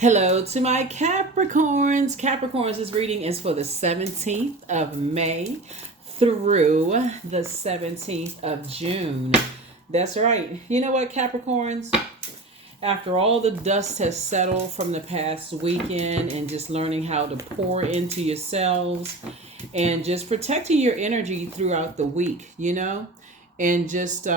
Hello to my Capricorns. Capricorns, this reading is for the 17th of May through the 17th of June. That's right. You know what, Capricorns? After all the dust has settled from the past weekend and just learning how to pour into yourselves and just protecting your energy throughout the week, and just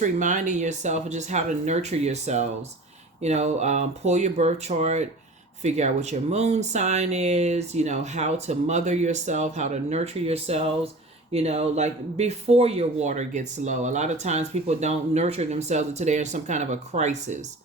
reminding yourself of just how to nurture yourselves. Pull your birth chart, figure out what your moon sign is, how to mother yourself, how to nurture yourselves, like before your water gets low. A lot of times people don't nurture themselves until they're in some kind of a crisis.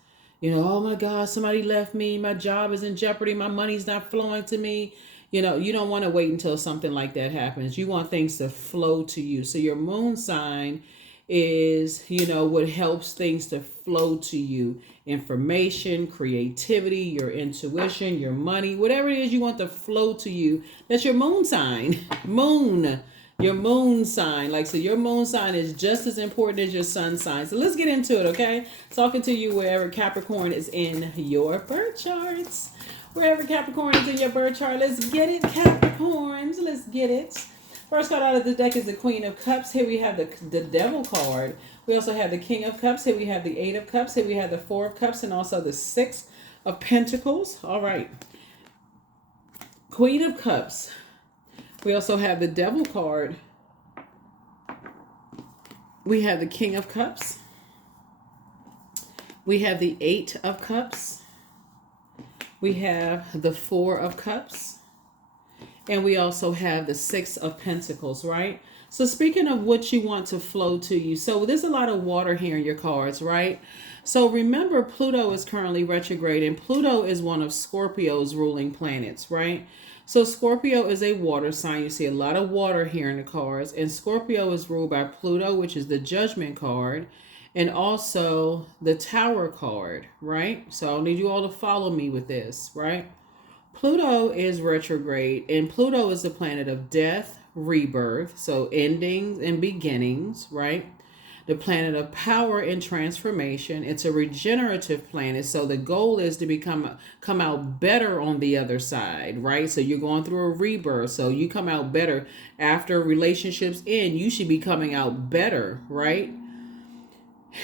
Oh my God, somebody left me, my job is in jeopardy, my money's not flowing to me. You don't want to wait until something like that happens. You want things to flow to you. So your moon sign is, what helps things to flow to you. Information, creativity, your intuition, your money, whatever it is you want to flow to you. That's your moon sign. Your moon sign. So your moon sign is just as important as your sun sign. So let's get into it, okay? Talking to you wherever Capricorn is in your birth charts. Wherever Capricorn is in your birth chart, let's get it, Capricorns. Let's get it. First card out of the deck is the Queen of Cups. Here we have the Devil card. We also have the King of Cups. Here we have the Eight of Cups. Here we have the Four of Cups and also the Six of Pentacles. All right. Queen of Cups. We also have the Devil card. We have the King of Cups. We have the Eight of Cups. We have the Four of Cups. And we also have the Six of Pentacles, right? So speaking of what you want to flow to you, so there's a lot of water here in your cards, right? So remember, Pluto is currently retrograde, and Pluto is one of Scorpio's ruling planets, right? So Scorpio is a water sign. You see a lot of water here in the cards, and Scorpio is ruled by Pluto, which is the Judgment card, and also the Tower card, right? So I'll need you all to follow me with this, right? Pluto is retrograde, and Pluto is the planet of death, rebirth, so endings and beginnings, right? The planet of power and transformation. It's a regenerative planet, so the goal is to come out better on the other side, right? So you're going through a rebirth, so you come out better after relationships end. You should be coming out better, right?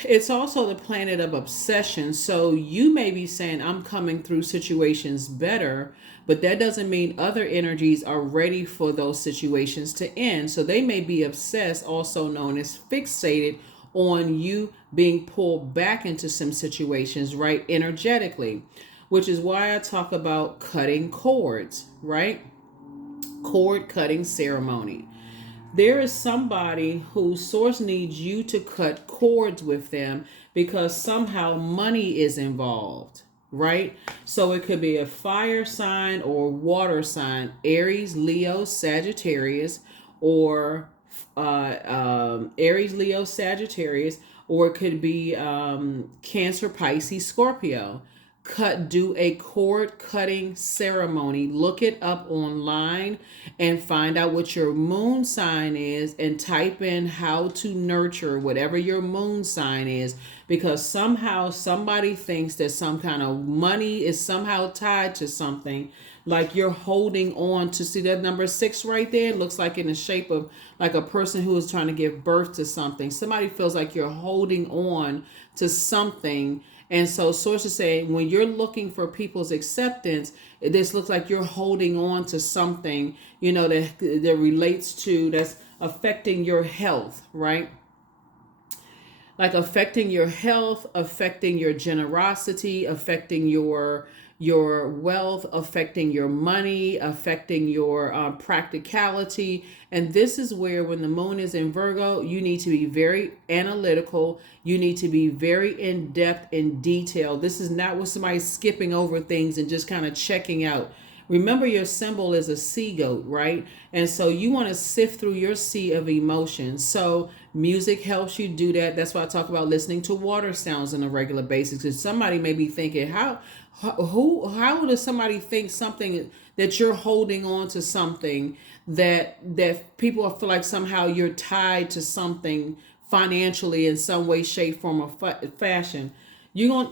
It's also the planet of obsession. So you may be saying, I'm coming through situations better, but that doesn't mean other energies are ready for those situations to end. So they may be obsessed, also known as fixated on you being pulled back into some situations, right? Energetically, which is why I talk about cutting cords, right? Cord cutting ceremony. There is somebody whose source needs you to cut cords with them because somehow money is involved, right? So it could be a fire sign or water sign, Aries, Leo, Sagittarius, or Aries, Leo, Sagittarius, or it could be Cancer, Pisces, Scorpio. Do a cord cutting ceremony. Look it up online and find out what your moon sign is and type in how to nurture whatever your moon sign is, because somehow somebody thinks that some kind of money is somehow tied to something, like you're holding on to. See that number 6 right there? It looks like in the shape of like a person who is trying to give birth to something. Somebody feels like you're holding on to something. And so sources say when you're looking for people's acceptance, this looks like you're holding on to something, that relates to, that's affecting your health, right? Like affecting your health, affecting your generosity, affecting your wealth, affecting your money, affecting your practicality. And this is where, when the moon is in Virgo, you need to be very analytical. You need to be very in depth and detailed. This is not what somebody's skipping over things and just kind of checking out. Remember, your symbol is a sea goat, right? And so you want to sift through your sea of emotions. So music helps you do that. That's why I talk about listening to water sounds on a regular basis. Because somebody may be thinking, how does somebody think something that you're holding on to something that people feel like somehow you're tied to something financially in some way, shape, form, or fashion?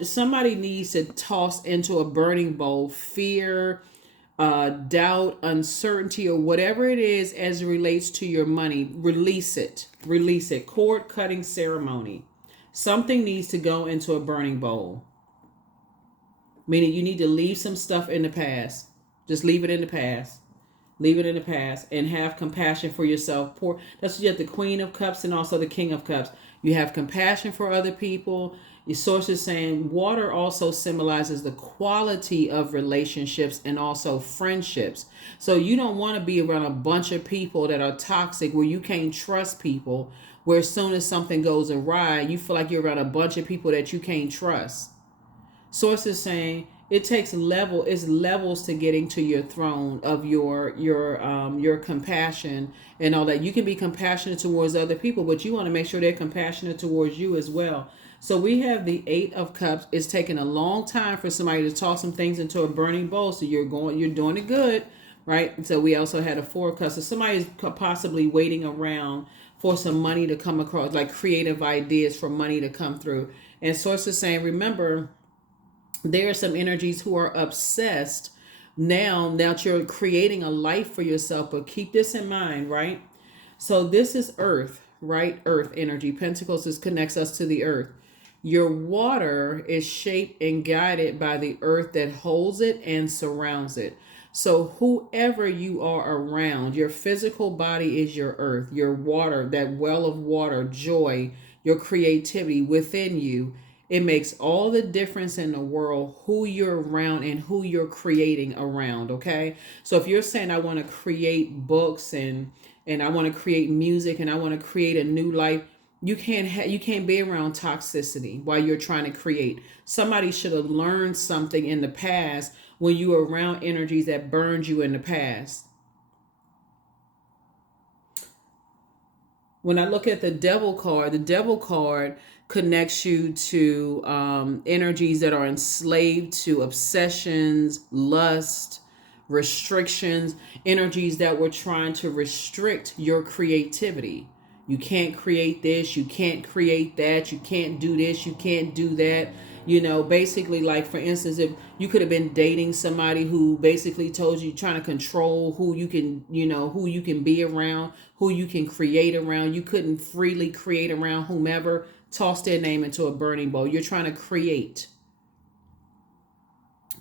Somebody needs to toss into a burning bowl fear, doubt, uncertainty, or whatever it is as it relates to your money. Release it. Cord cutting ceremony. Something needs to go into a burning bowl, meaning you need to leave some stuff in the past. Just leave it in the past. Leave it in the past and have compassion for yourself. That's what you have, the Queen of Cups and also the King of Cups. You have compassion for other people. Your source is saying water also symbolizes the quality of relationships and also friendships. So you don't want to be around a bunch of people that are toxic, where you can't trust people, where as soon as something goes awry, you feel like you're around a bunch of people that you can't trust. Source is saying it takes levels to getting to your throne of your compassion and all that. You can be compassionate towards other people, but you want to make sure they're compassionate towards you as well. So we have the Eight of Cups. It's taking a long time for somebody to toss some things into a burning bowl. So you're doing it good, right? So we also had a Four of Cups. So somebody is possibly waiting around for some money to come across, like creative ideas for money to come through. And source is saying, remember, there are some energies who are obsessed now that you're creating a life for yourself. But keep this in mind, right? So this is earth, right? Earth energy. Pentacles connects us to the earth. Your water is shaped and guided by the earth that holds it and surrounds it. So whoever you are around, your physical body is your earth, your water, that well of water, joy, your creativity within you. It makes all the difference in the world who you're around and who you're creating around, okay? So if you're saying I want to create books and I want to create music and I want to create a new life, you can't be around toxicity while you're trying to create. Somebody should have learned something in the past when you were around energies that burned you in the past. When I look at the devil card connects you to energies that are enslaved to obsessions, lust, restrictions, energies that were trying to restrict your creativity. You can't create this, you can't create that, you can't do this, you can't do that. Basically, like for instance, if you could have been dating somebody who basically told you, trying to control who you can, who you can be around, who you can create around. You couldn't freely create around whomever. Toss their name into a burning bowl. You're trying to create,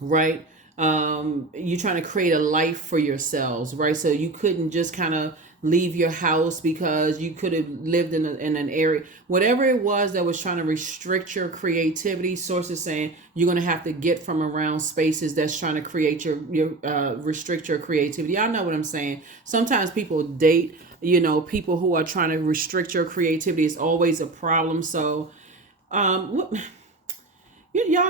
right? You're trying to create a life for yourselves, right? So you couldn't just kind of leave your house because you could have lived in an area, whatever it was that was trying to restrict your creativity. Sources saying you're going to have to get from around spaces that's trying to create your restrict your creativity. Y'all know what I'm saying. Sometimes people date people who are trying to restrict your creativity. Is always a problem. So y'all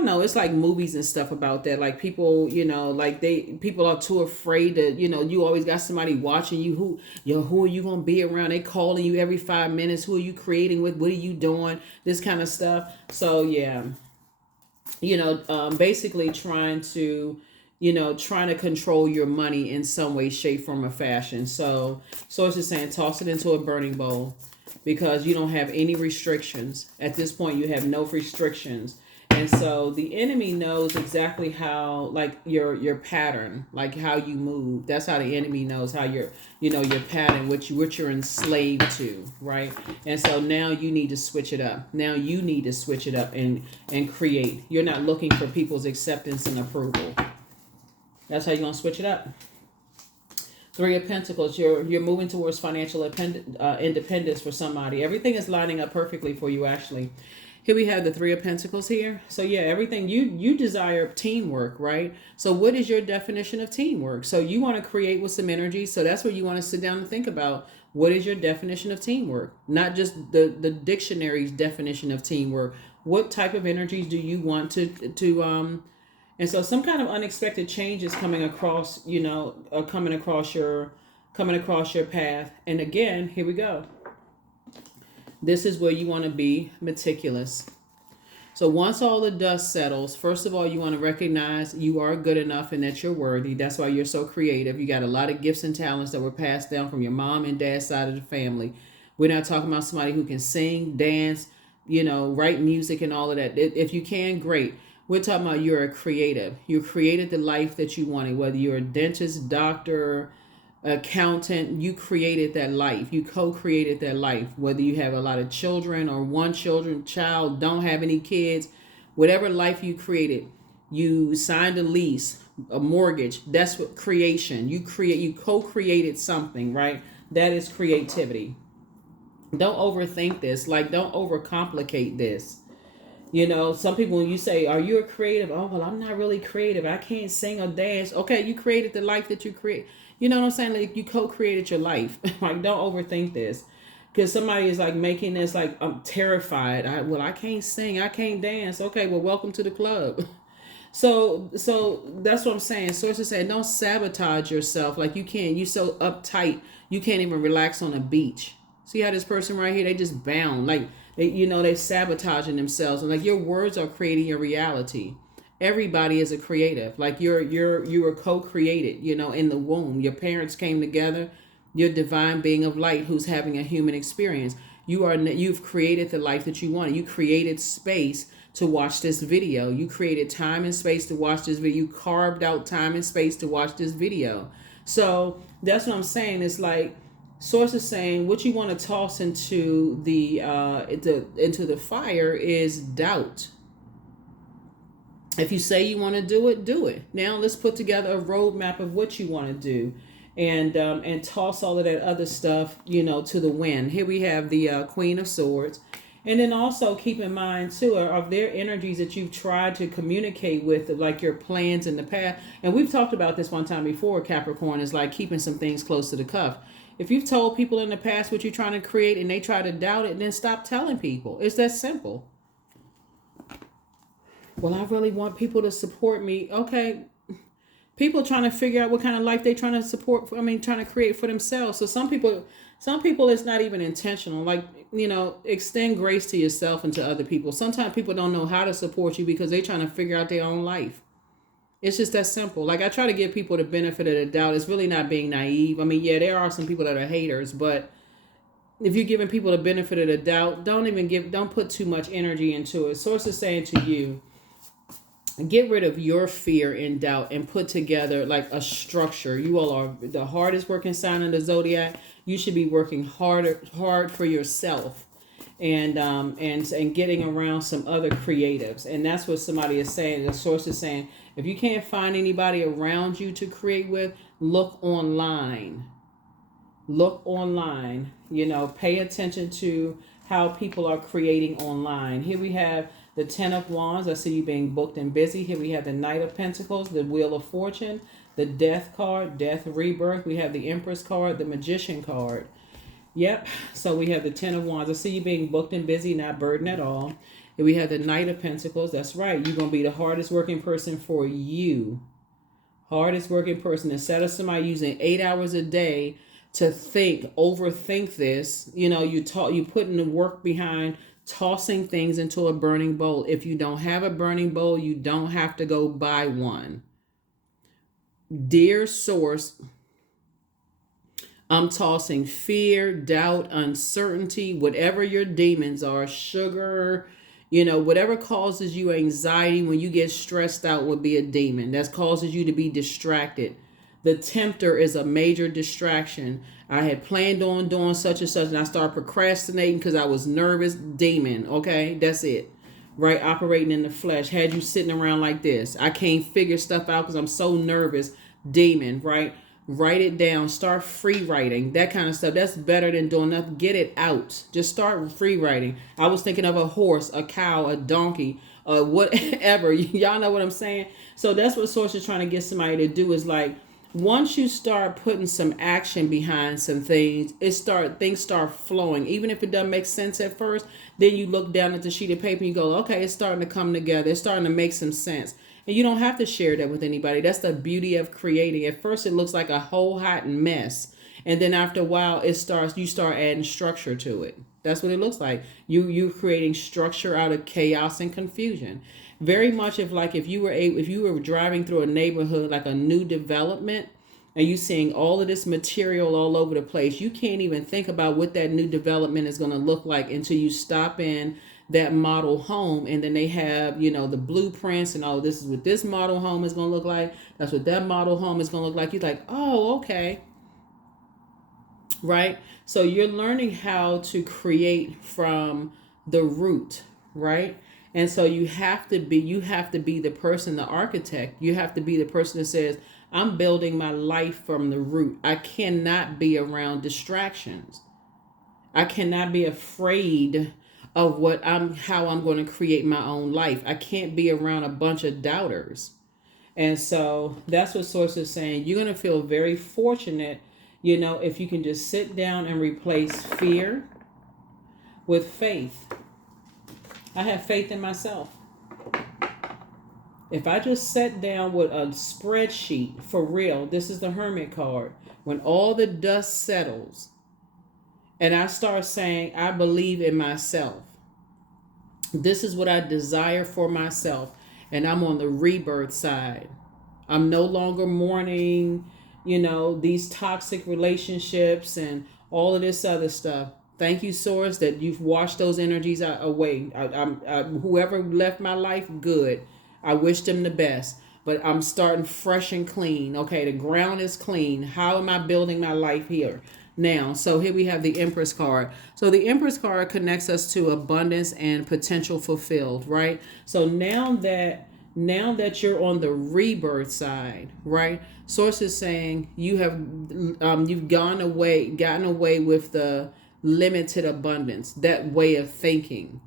know it's like movies and stuff about that. Like people, people are too afraid that, you always got somebody watching you. Who are you going to be around? They calling you every 5 minutes. Who are you creating with? What are you doing? This kind of stuff. So yeah, basically trying to control your money in some way, shape, form, or fashion. So it's just saying, toss it into a burning bowl because you don't have any restrictions. At this point, you have no restrictions. And so the enemy knows exactly how, like your pattern, like how you move. That's how the enemy knows how your pattern, what you're enslaved to, right? And so now you need to switch it up. Now you need to switch it up and create. You're not looking for people's acceptance and approval. That's how you're gonna switch it up. Three of Pentacles. You're moving towards financial independence for somebody. Everything is lining up perfectly for you, actually. Here we have the Three of Pentacles here. So yeah, everything you desire teamwork, right? So what is your definition of teamwork? So you want to create with some energy. So that's what you want to sit down and think about. What is your definition of teamwork? Not just the dictionary's definition of teamwork. What type of energies do you want to and so some kind of unexpected change is coming across, coming across your path. And again, here we go. This is where you want to be meticulous. So once all the dust settles, first of all, you want to recognize you are good enough and that you're worthy. That's why you're so creative. You got a lot of gifts and talents that were passed down from your mom and dad's side of the family. We're not talking about somebody who can sing, dance, write music and all of that. If you can, great. We're talking about you're a creative. You created the life that you wanted, whether you're a dentist, doctor, accountant, you created that life. You co-created that life. Whether you have a lot of children or one child, don't have any kids, whatever life you created, you signed a lease, a mortgage. That's what creation. You co-created something, right? That is creativity. Don't overthink this. Like, don't overcomplicate this. Some people, when you say, are you a creative? Oh, well, I'm not really creative. I can't sing or dance. Okay, you created the life that you create. You know what I'm saying? Like, you co-created your life. Like, don't overthink this. Because somebody is like making this like, I'm terrified. I can't sing. I can't dance. Okay, well, welcome to the club. So that's what I'm saying. Sources say, don't sabotage yourself. Like, you so uptight, you can't even relax on a beach. See how this person right here, they just bound. Like, they sabotaging themselves. And like, your words are creating your reality. Everybody is a creative. Like, you were co-created, in the womb. Your parents came together. Your divine being of light who's having a human experience. You've created the life that you wanted. You created space to watch this video. You created time and space to watch this video. You carved out time and space to watch this video. So that's what I'm saying. It's like, Source is saying what you want to toss into the fire is doubt. If you say you want to do it, do it. Now let's put together a roadmap of what you want to do, and toss all of that other stuff, to the wind. Here we have the Queen of Swords. And then also keep in mind too, are there energies that you've tried to communicate with, like your plans in the past? And we've talked about this one time before, Capricorn, is like keeping some things close to the cuff. If you've told people in the past what you're trying to create and they try to doubt it, then stop telling people. It's that simple. Well, I really want people to support me. Okay. People trying to figure out what kind of life they're trying to create for themselves. So some people it's not even intentional. Like, extend grace to yourself and to other people. Sometimes people don't know how to support you because they're trying to figure out their own life. It's just that simple. Like, I try to give people the benefit of the doubt. It's really not being naive. I mean, yeah, there are some people that are haters, but if you're giving people the benefit of the doubt, don't put too much energy into it. Source is saying to you, get rid of your fear and doubt and put together like a structure. You all are the hardest working sign in the zodiac. You should be working hard for yourself, and getting around some other creatives. And that's what somebody is saying. The source is saying, if you can't find anybody around you to create with, look online. Pay attention to how people are creating online. Here we have the 10 of Wands. I see you being booked and busy. Here we have the Knight of Pentacles, the Wheel of Fortune, the Death card, Death, Rebirth. We have the Empress card, the Magician card. Yep. So we have the 10 of Wands. I see you being booked and busy, not burdened at all. And we have the Knight of Pentacles. That's right. You're going to be the hardest working person for you. Hardest working person. Instead of somebody using 8 hours a day to overthink this, you putting the work behind tossing things into a burning bowl. If you don't have a burning bowl, you don't have to go buy one. Dear Source, I'm tossing fear, doubt, uncertainty, whatever your demons are, sugar, whatever causes you anxiety when you get stressed out would be a demon. That causes you to be distracted. The tempter is a major distraction. I had planned on doing such and such, and I started procrastinating because I was nervous. Demon, okay? That's it. Right? Operating in the flesh. Had you sitting around like this. I can't figure stuff out because I'm so nervous. Demon, right? Write it down. Start free writing. That kind of stuff. That's better than doing nothing. Get it out. Just start free writing. I was thinking of a horse, a cow, a donkey, whatever. Y'all know what I'm saying? So that's what Source is trying to get somebody to do, is like, once you start putting some action behind some things, things start flowing. Even if it doesn't make sense at first, then you look down at the sheet of paper and you go, okay, it's starting to come together. It's starting to make some sense. And you don't have to share that with anybody. That's the beauty of creating. At first, it looks like a whole hot mess. And then after a while, you start adding structure to it. That's what it looks like. You're creating structure out of chaos and confusion. Very much if you were driving through a neighborhood, like a new development, and you seeing all of this material all over the place, you can't even think about what that new development is going to look like until you stop in, that model home, and then they have, the blueprints and, oh, this is what this model home is going to look like. That's what that model home is going to look like. You're like, oh, okay. Right? So you're learning how to create from the root, right? And so you have to be the person, the architect. You have to be the person that says, I'm building my life from the root. I cannot be around distractions. I cannot be afraid of how I'm going to create my own life. I can't be around a bunch of doubters. And so that's what Source is saying. You're going to feel very fortunate, if you can just sit down and replace fear with faith. I have faith in myself. If I just sat down with a spreadsheet, for real, this is the Hermit card. When all the dust settles and I start saying, I believe in myself. This is what I desire for myself. And I'm on the rebirth side. I'm no longer mourning, these toxic relationships and all of this other stuff. Thank you, Source, that you've washed those energies away. Whoever left my life, good. I wish them the best. But I'm starting fresh and clean. Okay, the ground is clean. How am I building my life here? Now, so here we have the Empress card. So the Empress card connects us to abundance and potential fulfilled, right? So now that you're on the rebirth side, right? Source is saying you've gotten away with the limited abundance, that way of thinking.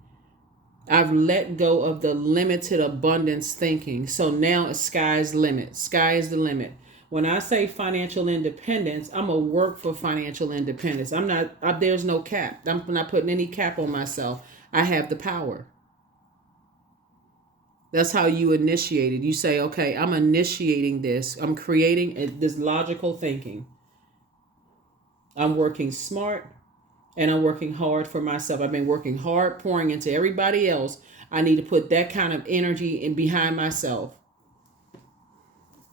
I've let go of the limited abundance thinking. So now sky's the limit. Sky is the limit. When I say financial independence, I'm going to work for financial independence. There's no cap. I'm not putting any cap on myself. I have the power. That's how you initiate it. You say, okay, I'm initiating this. I'm creating this logical thinking. I'm working smart and I'm working hard for myself. I've been working hard, pouring into everybody else. I need to put that kind of energy in behind myself.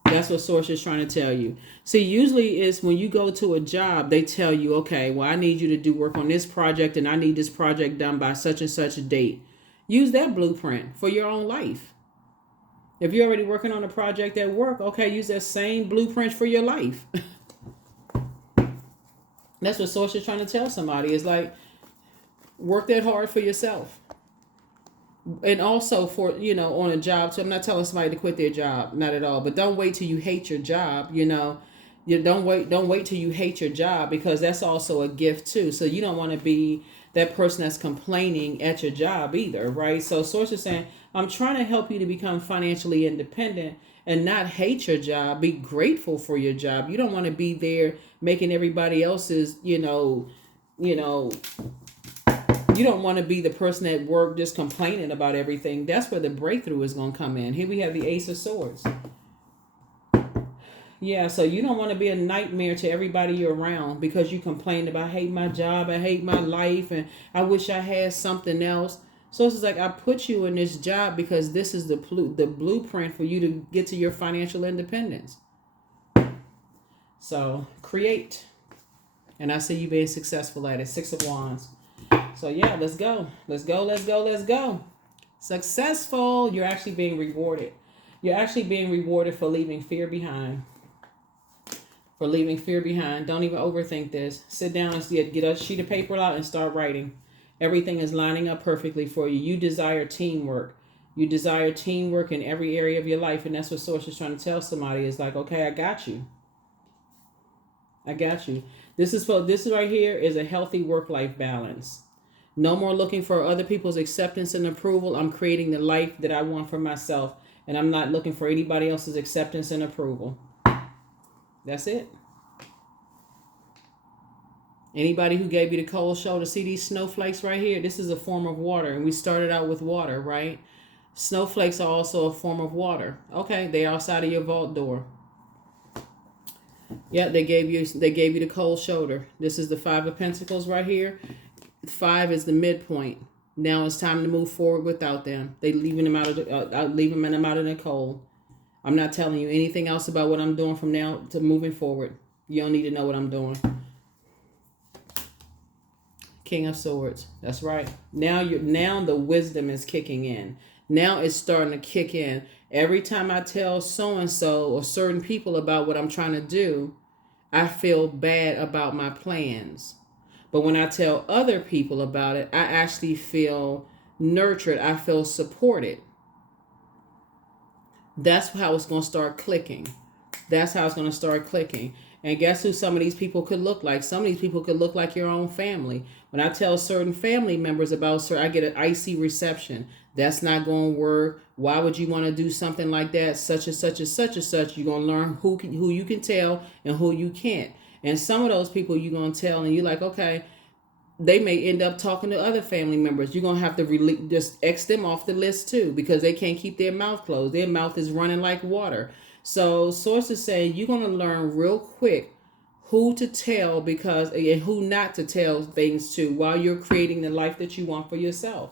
That's what Source is trying to tell you. See, usually is when you go to a job, they tell you, okay, well, I need you to do work on this project and I need this project done by such and such a date. Use that blueprint for your own life. If you're already working on a project at work, okay, use that same blueprint for your life. That's what Source is trying to tell somebody. Is like, work that hard for yourself. And also for, on a job. So I'm not telling somebody to quit their job, not at all. But don't wait till you hate your job, You don't wait till you hate your job, because that's also a gift too. So you don't want to be that person that's complaining at your job either, right? So Source is saying, I'm trying to help you to become financially independent and not hate your job. Be grateful for your job. You don't want to be there making everybody else's, you don't want to be the person at work just complaining about everything. That's where the breakthrough is going to come in. Here we have the Ace of Swords. Yeah, so you don't want to be a nightmare to everybody you're around because you complain about, I hate my job, I hate my life, and I wish I had something else. So it's like, I put you in this job because this is the blueprint for you to get to your financial independence. So create. And I see you being successful at it. 6 of Wands. So yeah, let's go. Let's go, let's go, let's go. Successful. You're actually being rewarded. You're actually being rewarded for leaving fear behind. For leaving fear behind. Don't even overthink this. Sit down and get a sheet of paper out and start writing. Everything is lining up perfectly for you. You desire teamwork. You desire teamwork in every area of your life. And that's what Source is trying to tell somebody. Is like, okay, I got you. I got you. This right here is a healthy work-life balance. No more looking for other people's acceptance and approval. I'm creating the life that I want for myself. And I'm not looking for anybody else's acceptance and approval. That's it. Anybody who gave you the cold shoulder, see these snowflakes right here? This is a form of water. And we started out with water, right? Snowflakes are also a form of water. Okay, they're outside of your vault door. Yeah, they gave you the cold shoulder. This is the 5 of Pentacles right here. 5 is the midpoint. Now it's time to move forward without them. They leaving them out of the cold. I'm not telling you anything else about what I'm doing from now to moving forward. You don't need to know what I'm doing. King of Swords. That's right. Now the wisdom is kicking in. Now it's starting to kick in. Every time I tell so and so or certain people about what I'm trying to do, I feel bad about my plans. But when I tell other people about it, I actually feel nurtured. I feel supported. That's how it's going to start clicking. That's how it's going to start clicking. And guess who some of these people could look like? Some of these people could look like your own family. When I tell certain family members about, sir, I get an icy reception. That's not going to work. Why would you want to do something like that? Such and such and such and such. You're going to learn who you can tell and who you can't. And some of those people you're going to tell and you're like, okay, they may end up talking to other family members. You're going to have to just X them off the list too, because they can't keep their mouth closed. Their mouth is running like water. So sources say you're going to learn real quick who to tell and who not to tell things to while you're creating the life that you want for yourself,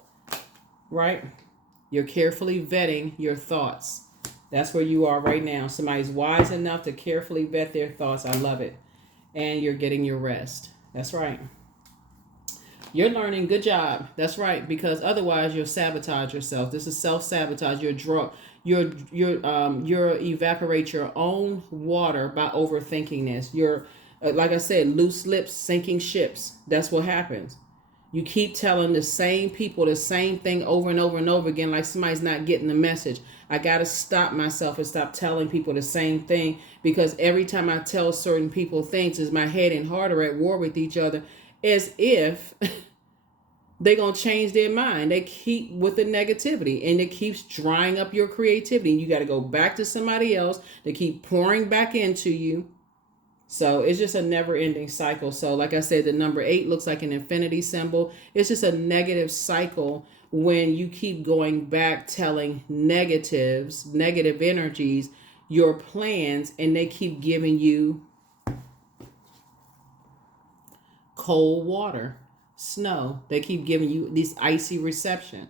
right? You're carefully vetting your thoughts. That's where you are right now. Somebody's wise enough to carefully vet their thoughts. I love it. And you're getting your rest. That's right. You're learning. Good job. That's right. Because otherwise you'll sabotage yourself. This is self-sabotage. You're evaporate your own water by overthinking this. You're like I said, loose lips sinking ships. That's what happens. You keep telling the same people the same thing over and over and over again, like somebody's not getting the message. I got to stop myself and stop telling people the same thing, because every time I tell certain people things, is my head and heart are at war with each other, as if they're going to change their mind. They keep with the negativity, and it keeps drying up your creativity. You got to go back to somebody else. They keep pouring back into you. So it's just a never ending cycle. So like I said, the number 8 looks like an infinity symbol. It's just a negative cycle when you keep going back telling negative energies, your plans, and they keep giving you cold water, snow. They keep giving you this icy reception.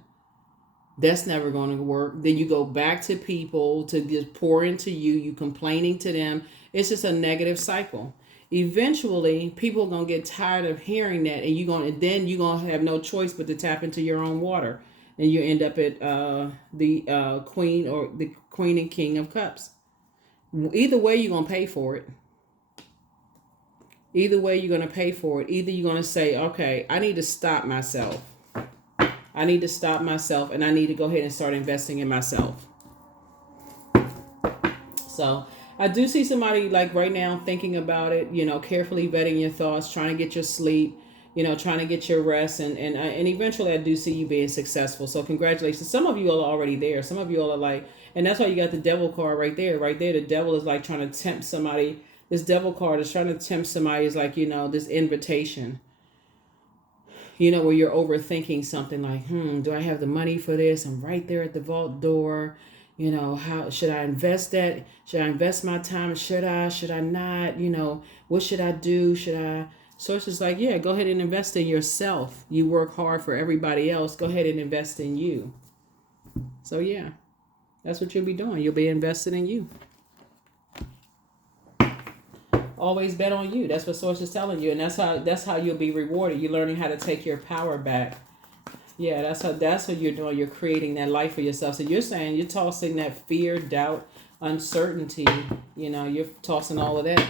That's never going to work. Then you go back to people to just pour into you. You complaining to them. It's just a negative cycle. Eventually, people are going to get tired of hearing that, and then you're going to have no choice but to tap into your own water, and you end up at the Queen or the Queen and King of Cups. Either way, you're going to pay for it. Either way, you're going to pay for it. Either you're going to say, okay, I need to stop myself. I need to stop myself, and I need to go ahead and start investing in myself. So I do see somebody like right now thinking about it, carefully vetting your thoughts, trying to get your sleep, trying to get your rest. And eventually I do see you being successful. So congratulations. Some of you all are already there. Some of you all are like, and that's why you got the devil card right there. Right there, the devil is like trying to tempt somebody. This devil card is trying to tempt somebody. Is like, this invitation. Where you're overthinking something like, do I have the money for this? I'm right there at the vault door. How should I invest that? Should I invest my time? Should I not? What should I do? Sources like, yeah, go ahead and invest in yourself. You work hard for everybody else. Go ahead and invest in you. So yeah, that's what you'll be doing. You'll be invested in you. Always bet on you. That's what source is telling you, and that's how you'll be rewarded. You're learning how to take your power back. Yeah, that's what you're doing. You're creating that life for yourself. So you're saying you're tossing that fear, doubt, uncertainty. You're tossing all of that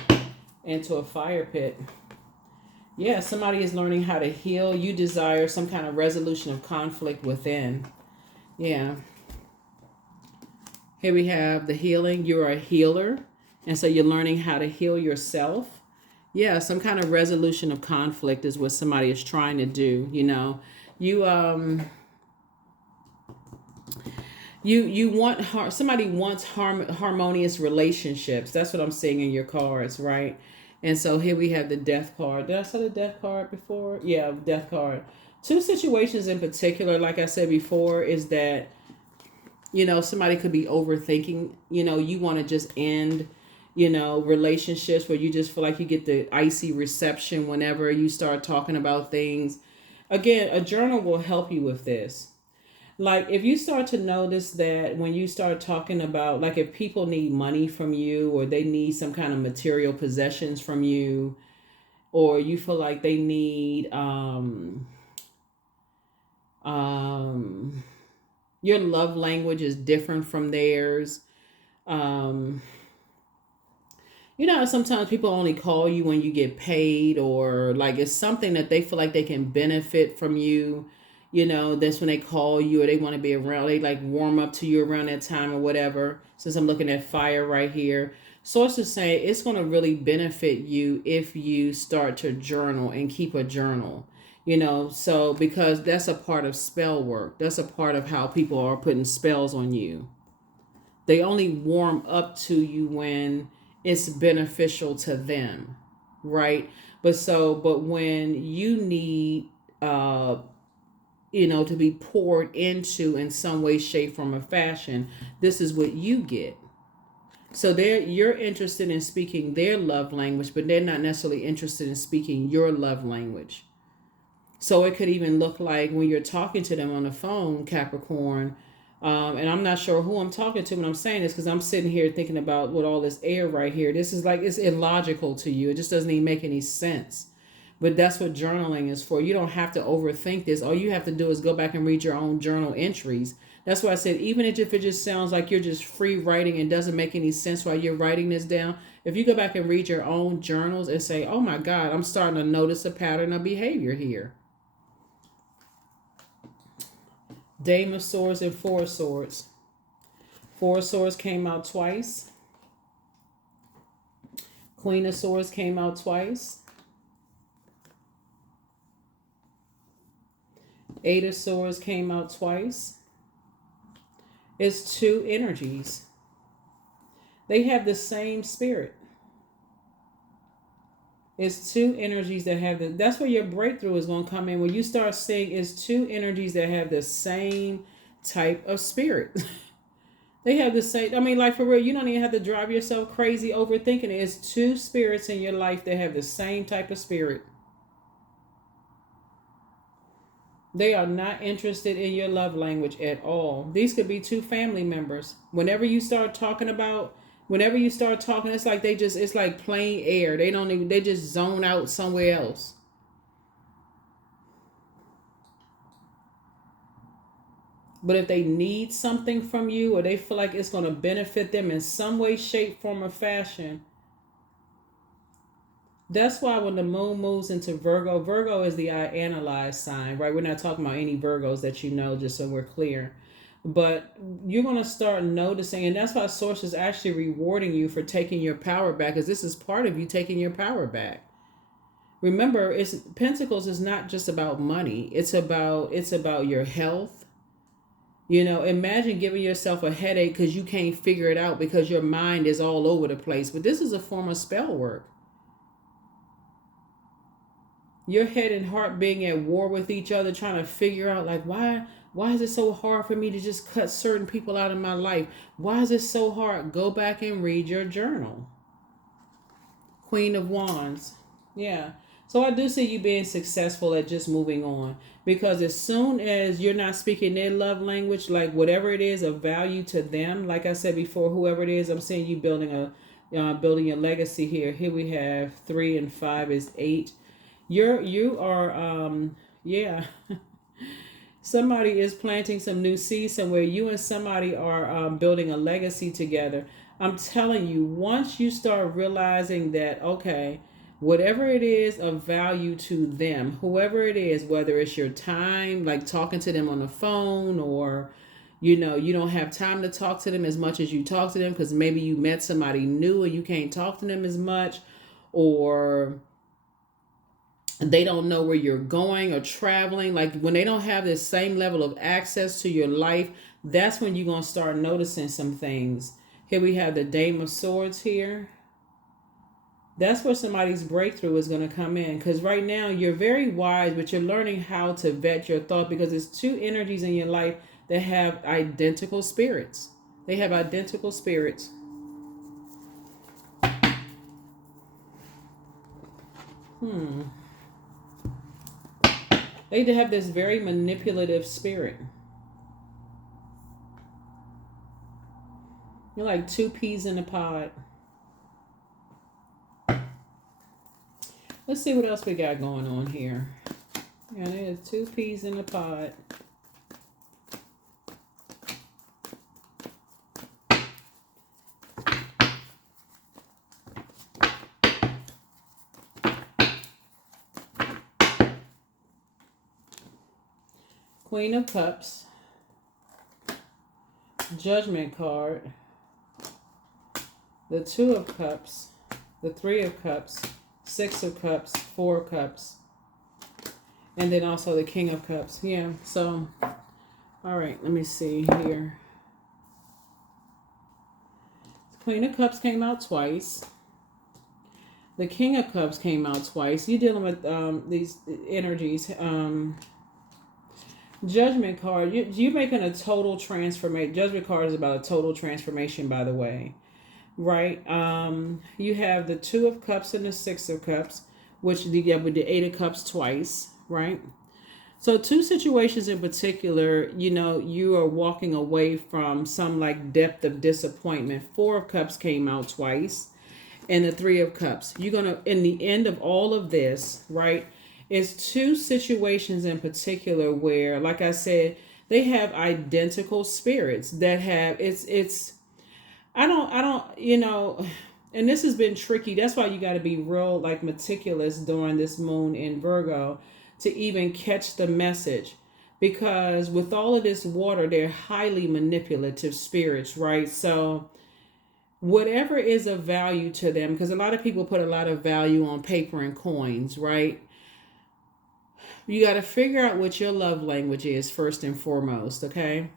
into a fire pit. Yeah, somebody is learning how to heal. You desire some kind of resolution of conflict within. Yeah. Here we have the healing. You're a healer. And so you're learning how to heal yourself. Yeah, some kind of resolution of conflict is what somebody is trying to do. You want somebody wants harmonious relationships. That's what I'm seeing in your cards, right? And so here we have the death card. Did I say the death card before? Yeah, death card. Two situations in particular, like I said before, is that somebody could be overthinking. You want to just end relationships where you just feel like you get the icy reception whenever you start talking about things. Again, a journal will help you with this. Like if you start to notice that when you start talking about, like if people need money from you or they need some kind of material possessions from you, or you feel like they need your love language is different from theirs. Um, you know, sometimes people only call you when you get paid, or like it's something that they feel like they can benefit from you. You know, that's when they call you or they want to be around. They like warm up to you around that time or whatever. Since I'm looking at fire right here. Sources say it's going to really benefit you if you start to journal and keep a journal. You know, so because that's a part of spell work. That's a part of how people are putting spells on you. They only warm up to you when it's beneficial to them, right? But when you need to be poured into in some way, shape, form, or fashion, this is what you get. So you're interested in speaking their love language, but they're not necessarily interested in speaking your love language. So it could even look like when you're talking to them on the phone, Capricorn, and I'm not sure who I'm talking to when I'm saying this because I'm sitting here thinking about with all this air right here. This is like, it's illogical to you. It just doesn't even make any sense. But that's what journaling is for. You don't have to overthink this. All you have to do is go back and read your own journal entries. That's why I said, even if it just sounds like you're just free writing and doesn't make any sense while you're writing this down, if you go back and read your own journals and say, oh my God, I'm starting to notice a pattern of behavior here. Dame of Swords and Four of Swords. Four of Swords came out twice. Queen of Swords came out twice. Eight of Swords came out twice. It's two energies. They have the same spirit. It's two energies that have that's where your breakthrough is going to come in. When you start seeing it's two energies that have the same type of spirit. They have the same, I mean, like for real, you don't even have to drive yourself crazy overthinking it. It's two spirits in your life that have the same type of spirit. They are not interested in your love language at all. These could be two family members. Whenever you start talking, it's like it's like plain air. They just zone out somewhere else. But if they need something from you or they feel like it's going to benefit them in some way, shape, form, or fashion, that's why when the moon moves into Virgo, Virgo is the I analyze sign, right? We're not talking about any Virgos that you know, just so we're clear. But you're going to start noticing, and that's why Source is actually rewarding you for taking your power back, because this is part of you taking your power back. Remember, Pentacles is not just about money. It's about your health. You know, imagine giving yourself a headache because you can't figure it out because your mind is all over the place. But this is a form of spell work. Your head and heart being at war with each other, trying to figure out like why is it so hard for me to just cut certain people out of my life? Why is it so hard? Go back and read your journal. Queen of Wands. Yeah. So I do see you being successful at just moving on, because as soon as you're not speaking their love language, like whatever it is of value to them, like I said before, whoever it is, I'm seeing you building your legacy here. Here we have 3 and 5 is 8. You are yeah. Somebody is planting some new seeds somewhere. You and somebody are building a legacy together. I'm telling you, once you start realizing that, okay, whatever it is of value to them, whoever it is, whether it's your time, like talking to them on the phone, or you don't have time to talk to them as much as you talk to them because maybe you met somebody new and you can't talk to them as much, or they don't know where you're going or traveling, like when they don't have this same level of access to your life, that's when you're going to start noticing some things. Here we have the Dame of Swords here. That's where somebody's breakthrough is going to come in, because right now you're very wise, but you're learning how to vet your thought, because there's two energies in your life that have identical spirits. They have identical spirits. They have this very manipulative spirit. You're like two peas in a pod. Let's see what else we got going on here. Yeah, there's 2 peas in the pod. Queen of Cups, Judgment card, the 2 of Cups, the 3 of Cups, 6 of Cups, 4 of Cups, and then also the King of Cups. Yeah, so, all right, let me see here. Queen of Cups came out twice. The King of Cups came out twice. You're dealing with these energies. Judgment card, you're making a total transformation. Judgment card is about a total transformation, by the way, right? You have the 2 of Cups and the 6 of Cups, which you get with the 8 of Cups twice, right? So 2 situations in particular, you are walking away from some like depth of disappointment. 4 of Cups came out twice, and the 3 of Cups. You're gonna, in the end of all of this, right? It's 2 situations in particular where, like I said, they have identical spirits that have it's I don't and this has been tricky. That's why you got to be real like meticulous during this moon in Virgo to even catch the message, because with all of this water, they're highly manipulative spirits, right? So whatever is of value to them, because a lot of people put a lot of value on paper and coins, right? You got to figure out what your love language is first and foremost, okay?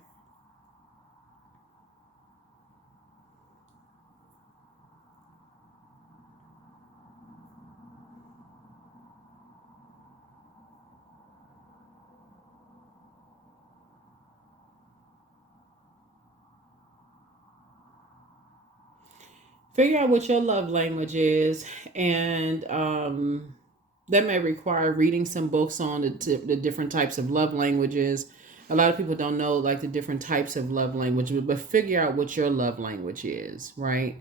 Figure out what your love language is, and that may require reading some books on the different types of love languages. A lot of people don't know like the different types of love languages, but figure out what your love language is, right?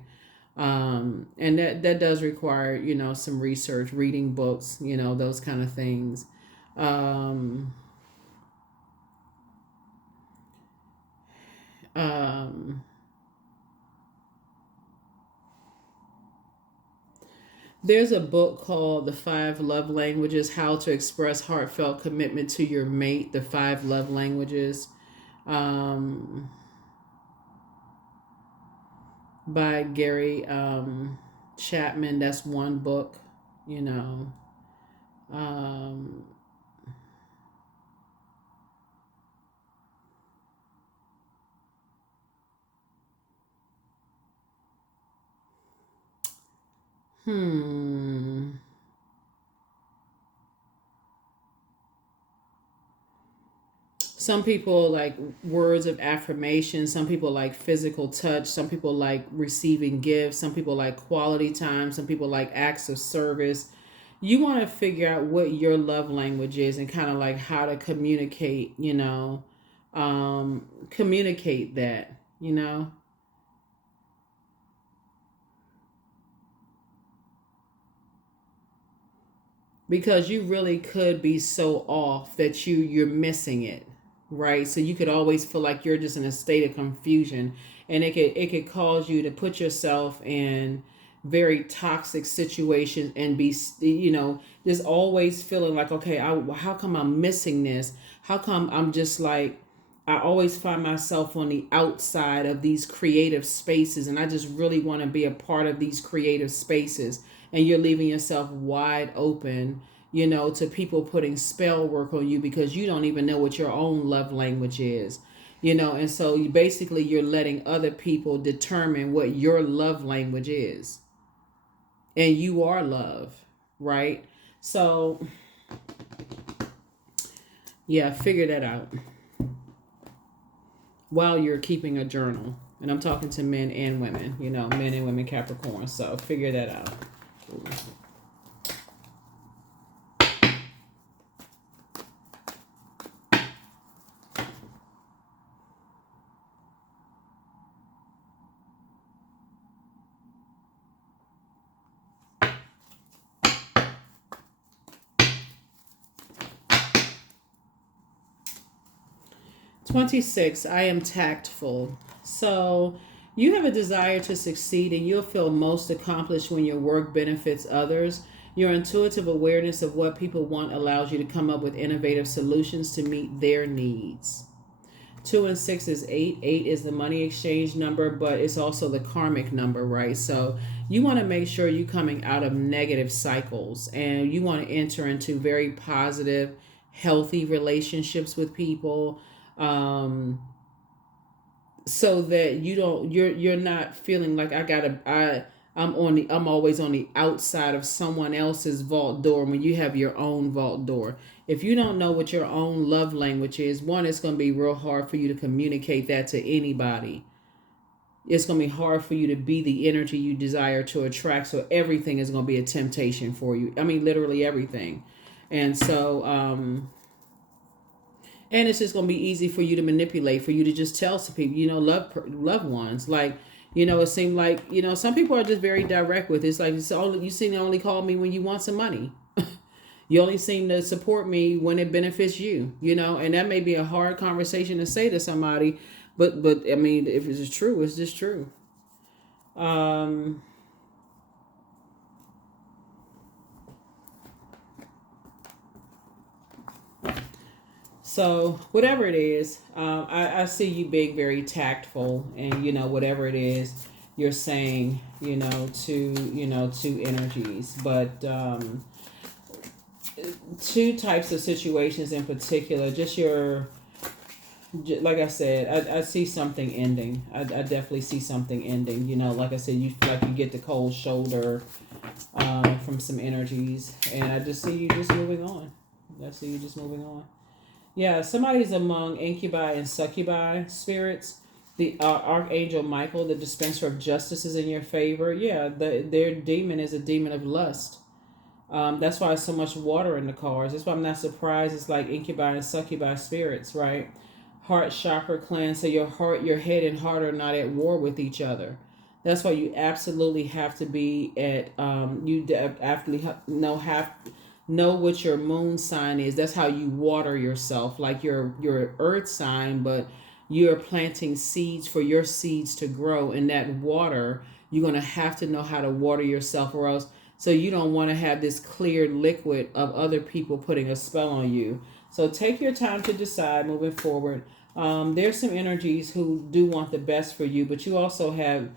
And that does require some research, reading books, those kind of things. Um, um, There's a book called The 5 Love Languages: How to Express Heartfelt Commitment to Your Mate, The 5 Love Languages, um, by Gary Chapman. That's one book, you know. Um, hmm. Some people like words of affirmation. Some people like physical touch. Some people like receiving gifts. Some people like quality time. Some people like acts of service. You want to figure out what your love language is and kind of like how to communicate, communicate that. Because you really could be so off that you're missing it, right? So you could always feel like you're just in a state of confusion, and it could cause you to put yourself in very toxic situations and be just always feeling like, okay, how come I'm missing this? How come I'm just like, I always find myself on the outside of these creative spaces, and I just really want to be a part of these creative spaces, and you're leaving yourself wide open, to people putting spell work on you because you don't even know what your own love language is, and so you're letting other people determine what your love language is, and you are love, right? So yeah, figure that out while you're keeping a journal. And I'm talking to men and women, men and women Capricorn. So figure that out. 26, I am tactful. So you have a desire to succeed and you'll feel most accomplished when your work benefits others. Your intuitive awareness of what people want allows you to come up with innovative solutions to meet their needs. 2 and 6 is 8. 8 is the money exchange number, but it's also the karmic number, right? So you want to make sure you're coming out of negative cycles and you want to enter into very positive, healthy relationships with people. So that you're not feeling like I'm always on the outside of someone else's vault door when you have your own vault door. If you don't know what your own love language is, one, it's going to be real hard for you to communicate that to anybody. It's going to be hard for you to be the energy you desire to attract. So everything is going to be a temptation for you. I mean, literally everything. And so, and it's just going to be easy for you to manipulate, for you to just tell some people, loved ones. Like, it seemed like, some people are just very direct with it. It's like, you seem to only call me when you want some money. You only seem to support me when it benefits you, and that may be a hard conversation to say to somebody, but I mean, if it's true, it's just true. So whatever it is, I see you being very tactful, and whatever it is you're saying, to energies, but two types of situations in particular. Like I said, I see something ending. I definitely see something ending. Like I said, you feel like you get the cold shoulder from some energies, and I just see you just moving on. Yeah, somebody's among incubi and succubi spirits. The Archangel Michael, the dispenser of justice, is in your favor. Yeah, their demon is a demon of lust. That's why there's so much water in the cars. That's why I'm not surprised it's like incubi and succubi spirits, right? Heart chakra cleanse. So your head and heart are not at war with each other. That's why you absolutely have to be at know what your moon sign is. That's how you water yourself, like your earth sign, but you're planting seeds for your seeds to grow. In that water, you're going to have to know how to water yourself, or else, so you don't want to have this clear liquid of other people putting a spell on you. So take your time to decide moving forward. There's some energies who do want the best for you, but you also have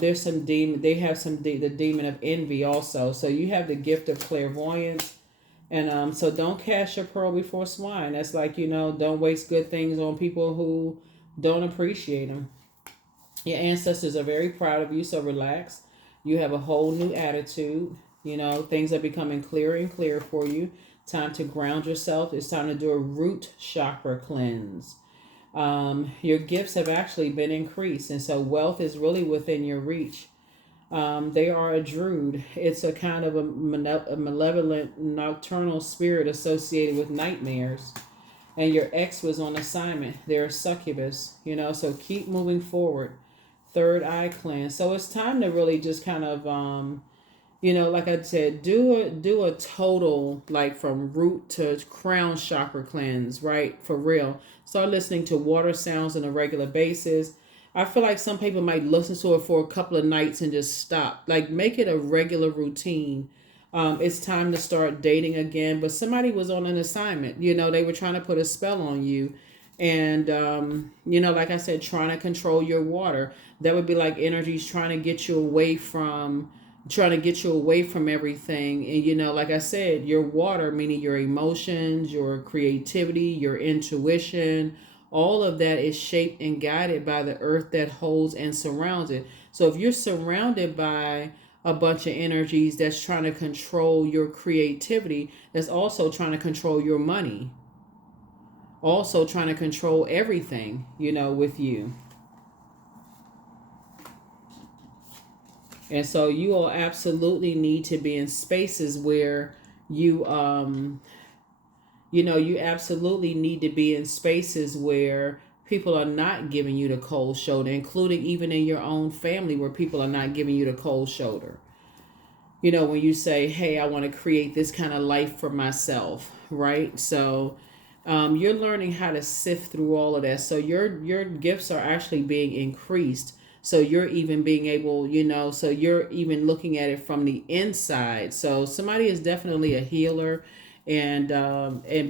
there's some demon. They have the demon of envy also. So you have the gift of clairvoyance, and so don't cast your pearl before swine. That's like, don't waste good things on people who don't appreciate them. Your ancestors are very proud of you, so relax. You have a whole new attitude. Things are becoming clearer and clearer for you. Time to ground yourself. It's time to do a root chakra cleanse. Your gifts have actually been increased, and so wealth is really within your reach. They are a druid. It's a kind of a malevolent nocturnal spirit associated with nightmares. And your ex was on assignment. They're a succubus, so keep moving forward. Third eye cleanse. So it's time to really just kind of, like I said, do a total, like from root to crown chakra cleanse, right? For real. Start listening to water sounds on a regular basis. I feel like some people might listen to it for a couple of nights and just stop. Like, make it a regular routine. It's time to start dating again. But somebody was on an assignment. They were trying to put a spell on you. And, like I said, trying to control your water. That would be like energies trying to get you away from everything. And, like I said, your water, meaning your emotions, your creativity, your intuition, all of that is shaped and guided by the earth that holds and surrounds it. So if you're surrounded by a bunch of energies that's trying to control your creativity, that's also trying to control your money, also trying to control everything, with you. And so you will absolutely need to be in spaces where you you absolutely need to be in spaces where people are not giving you the cold shoulder, including even in your own family where people are not giving you the cold shoulder. When you say, hey, I want to create this kind of life for myself, right? So You're learning how to sift through all of that. So your gifts are actually being increased. So you're even being able, so you're even looking at it from the inside. So somebody is definitely a healer, and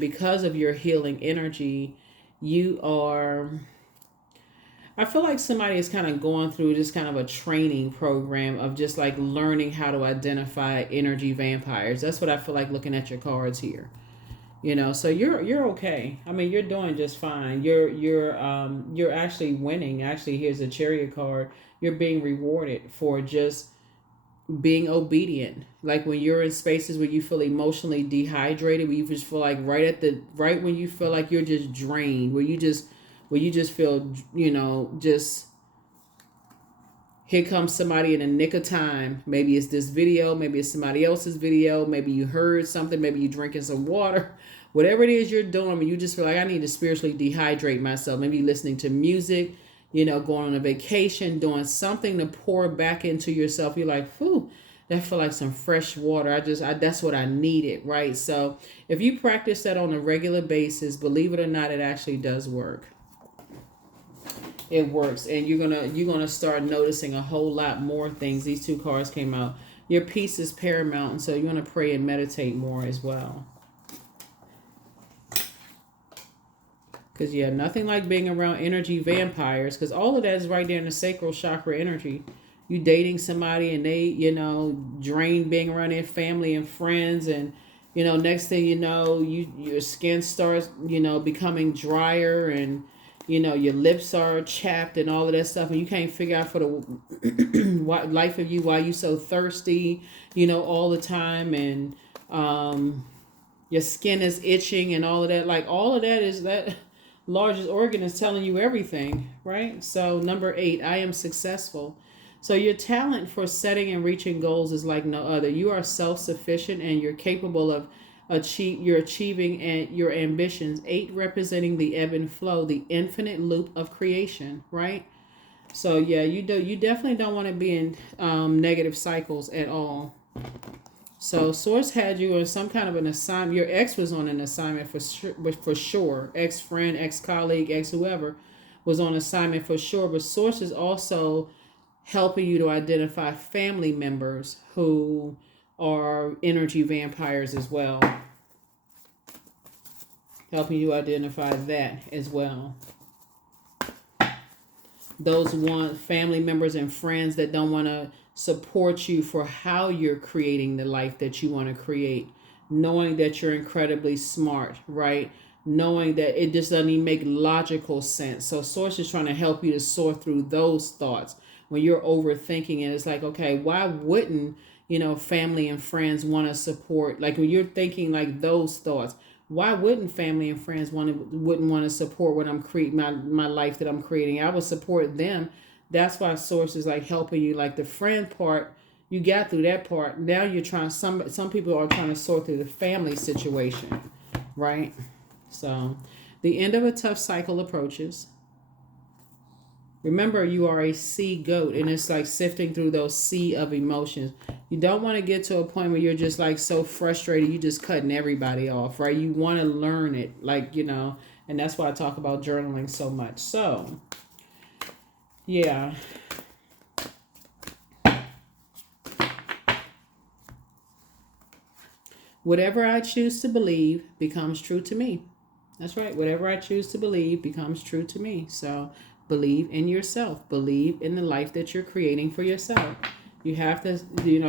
because of your healing energy, you are. I feel like somebody is kind of going through just kind of a training program of just like learning how to identify energy vampires. That's what I feel like looking at your cards here. So you're okay. I mean, you're doing just fine. You're actually winning. Actually, here's a Chariot card. You're being rewarded for just being obedient. Like when you're in spaces where you feel emotionally dehydrated, where you just feel like right when you feel like you're just drained, where you just feel, just here comes somebody in the nick of time. Maybe it's this video, maybe it's somebody else's video, maybe you heard something, maybe you drinking some water. Whatever it is you're doing, you just feel like I need to spiritually dehydrate myself. Maybe listening to music, going on a vacation, doing something to pour back into yourself. You're like, whew, that feel like some fresh water. That's what I needed, right? So if you practice that on a regular basis, believe it or not, it actually does work. It works, and you're gonna start noticing a whole lot more things. These two cards came out. Your peace is paramount, and so you're gonna pray and meditate more as well. Because nothing like being around energy vampires, because all of that is right there in the sacral chakra energy. You dating somebody and they, drain being around their family and friends, and next thing you know, your skin starts, becoming drier, and your lips are chapped and all of that stuff, and you can't figure out for the life of you why you so thirsty, all the time, and your skin is itching and all of that. Like all of that is that largest organ is telling you everything, right? So number 8, I am successful. So your talent for setting and reaching goals is like no other. You are self-sufficient and you're capable of achieving and your ambitions. 8 representing the ebb and flow, the infinite loop of creation, right? So you definitely don't want to be in negative cycles at all. So Source had you on some kind of an assignment. Your ex was on an assignment for sure. Ex-friend, ex-colleague, ex-whoever was on assignment for sure. But Source is also helping you to identify family members who are energy vampires as well. Helping you identify that as well. Those family members and friends that don't want to support you for how you're creating the life that you want to create, knowing that you're incredibly smart, right? Knowing that it just doesn't even make logical sense. So Source is trying to help you to sort through those thoughts when you're overthinking it. It's like, okay, why wouldn't family and friends want to support? Like when you're thinking like those thoughts, why wouldn't family and friends wouldn't want to support what I'm creating, my life that I'm creating? I would support them. That's why Source is like helping you. Like the friend part, you got through that part. Now you're trying. Some people are trying to sort through the family situation, right? So, the end of a tough cycle approaches. Remember, you are a sea goat, and it's like sifting through those sea of emotions. You don't want to get to a point where you're just like so frustrated, you just cutting everybody off, right? You want to learn it, like, and that's why I talk about journaling so much. So, yeah. Whatever I choose to believe becomes true to me. That's right. Whatever I choose to believe becomes true to me. So believe in yourself. Believe in the life that you're creating for yourself. You have to,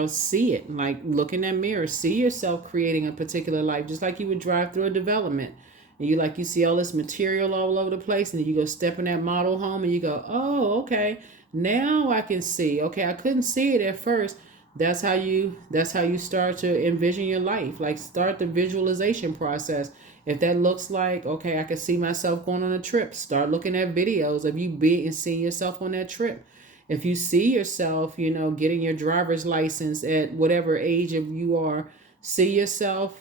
see it. Like look in that mirror. See yourself creating a particular life. Just like you would drive through a development. And you see all this material all over the place. And then you go step in that model home and you go, oh, okay. Now I can see. Okay, I couldn't see it at first. That's how you start to envision your life. Like start the visualization process. If that looks like, okay, I can see myself going on a trip. Start looking at videos of you being and seeing yourself on that trip. If you see yourself, getting your driver's license at whatever age of you are, see yourself,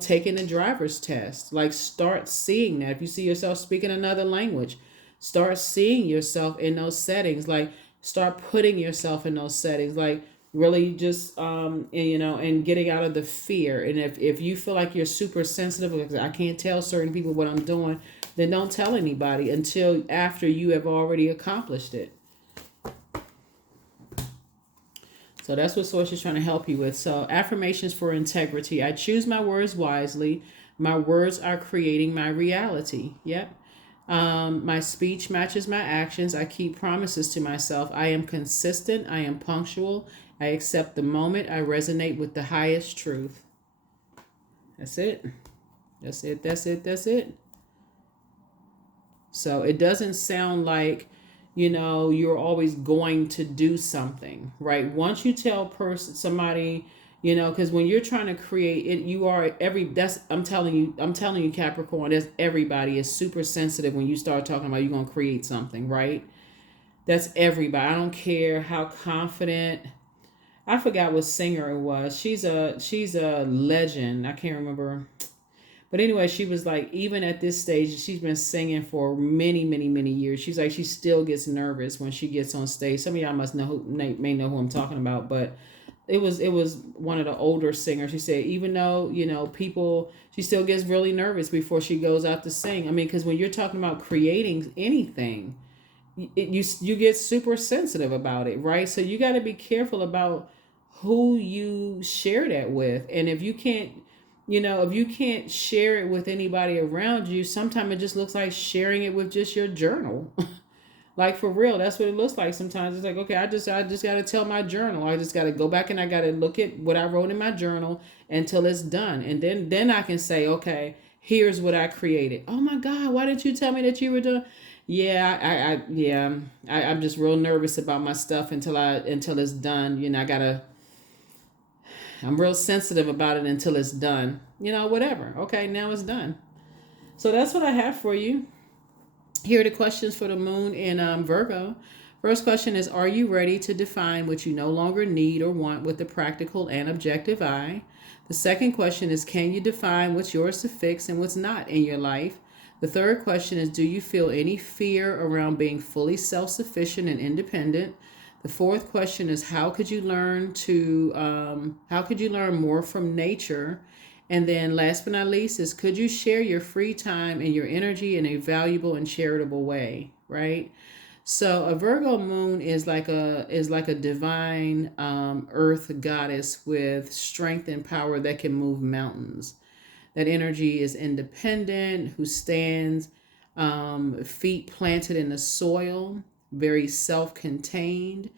taking a driver's test. Like start seeing that. If you see yourself speaking another language, start seeing yourself in those settings. Like start putting yourself in those settings. Like Really just and getting out of the fear. And if you feel like you're super sensitive, because I can't tell certain people what I'm doing, then don't tell anybody until after you have already accomplished it. So that's what Source is trying to help you with. So affirmations for integrity. I choose my words wisely. My words are creating my reality. Yep. My speech matches my actions. I keep promises to myself. I am consistent. I am punctual. I accept the moment. I resonate with the highest truth. That's it. That's it. That's it. That's it. So it doesn't sound like, you're always going to do something, right? Once you tell somebody, because when you're trying to create it, you are I'm telling you, Capricorn, that's everybody is super sensitive when you start talking about you're going to create something, right? That's everybody. I don't care how confident. I forgot what singer it was. She's a legend. I can't remember. But anyway, she was like, even at this stage, she's been singing for many, many, many years. She's like, she still gets nervous when she gets on stage. Some of y'all may know who I'm talking about, but it was one of the older singers. She said, even though, people, she still gets really nervous before she goes out to sing. I mean, because when you're talking about creating anything, you get super sensitive about it, right? So you got to be careful about who you share that with. And if you can't share it with anybody around you, sometimes it just looks like sharing it with just your journal. Like, for real, that's what it looks like sometimes. It's like, okay, I just got to tell my journal. I just got to go back and I got to look at what I wrote in my journal until it's done. And then I can say, okay, here's what I created. Oh my God, why didn't you tell me that you were doing? Yeah, I'm just real nervous about my stuff until it's done. I'm real sensitive about it until it's done. Whatever. Okay, now it's done. So that's what I have for you. Here are the questions for the moon in Virgo. First question is, are you ready to define what you no longer need or want with a practical and objective eye? The second question is, can you define what's yours to fix and what's not in your life? The third question is, do you feel any fear around being fully self-sufficient and independent? The fourth question is, how could you learn more from nature? And then last but not least is, could you share your free time and your energy in a valuable and charitable way, right? So a Virgo moon is like a divine earth goddess with strength and power that can move mountains. That energy is independent, who stands feet planted in the soil, very self-contained.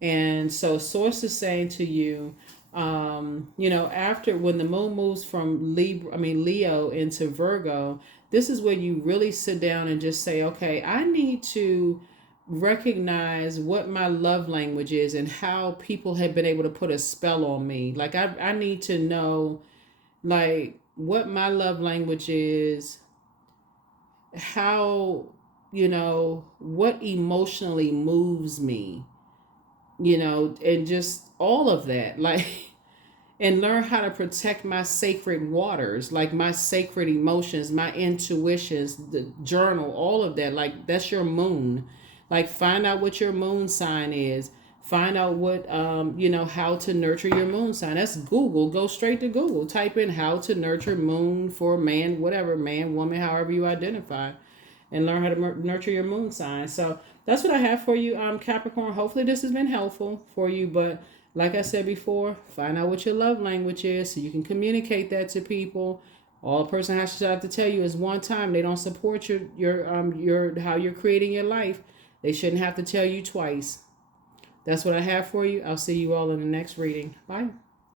And so Source is saying to you, after when the moon moves from Leo into Virgo, this is where you really sit down and just say, okay, I need to recognize what my love language is and how people have been able to put a spell on me. Like I need to know, like, what my love language is, how, what emotionally moves me, and just all of that, like, and learn how to protect my sacred waters, like my sacred emotions, my intuitions, the journal, all of that. Like, that's your moon. Like, find out what your moon sign is. Find out what, how to nurture your moon sign. That's Google. Go straight to Google. Type in how to nurture moon for man, whatever, man, woman, however you identify, and learn how to nurture your moon sign. So that's what I have for you, Capricorn. Hopefully this has been helpful for you. But like I said before, find out what your love language is so you can communicate that to people. All a person has to have to tell you is one time they don't support your how you're creating your life. They shouldn't have to tell you twice. That's what I have for you. I'll see you all in the next reading. Bye.